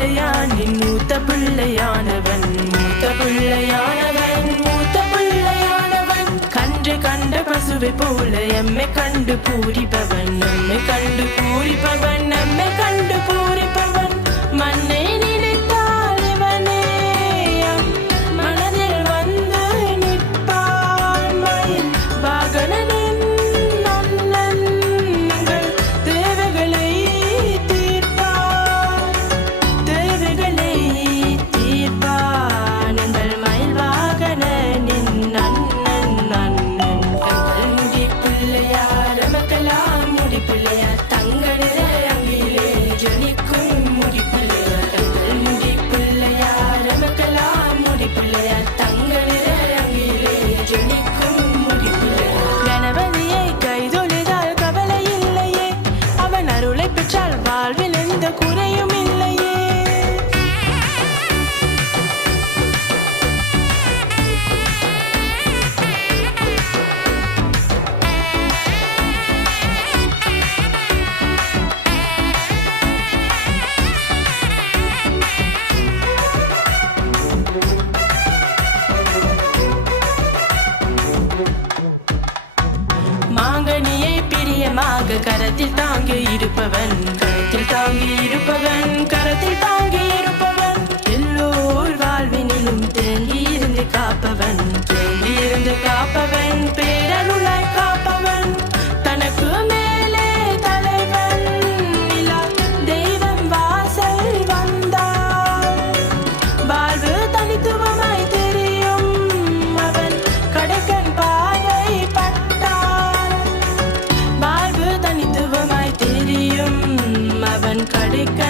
கால்நடையானின் மூத்த பிள்ளையானவன் கன்று கண்ட பசுவை போல எம்மை கண்டு பூரிப்பவன் மண்ணை நினைத்தால் இவனே மனதில் வந்து நிற்பான் மயில் வாகனனின் அண்ணன் எங்கள் தேவைகளை தீர்ப்பான் எங்கள் மயில் வாகனனின் அண்ணன் எங்கள் முடி பிள்ளையார் எமக்கெல்லாம் முடி பிள்ளையார் தங்க நிற அங்கிலே ஜொலிக்கும் முடி பிள்ளையார் எங்கள் முடி பிள்ளையார் எமக்கெல்லாம் முடி பிள்ளையார் தங்க நிற அங்கிலே ஜொலிக்கும் முடி பிள்ளையார் கணபதியை கைதொழுதால் கவலை இல்லையே அவன் அருளை பெற்றால் வாழ்வில் எந்த குறையும் இல்லையே மாங்கனியை பிரியமாக கரத்தில் தாங்கி இருப்பவன் எல்லோர் வாழ்வினிலும் தேங்கி இருந்து காப்பவன் பேரருளாய் காப்பவன் தனக்கு மேலே தலைவன் நிலா தெய்வம் வாசல் வந்தார் வாழ்வு தனித்துவமாய் தெரியும் அவன் கடைக்கன் பார்வை வாழ்வு தனித்துவமாய் தெரியும் அவன் கடைக்க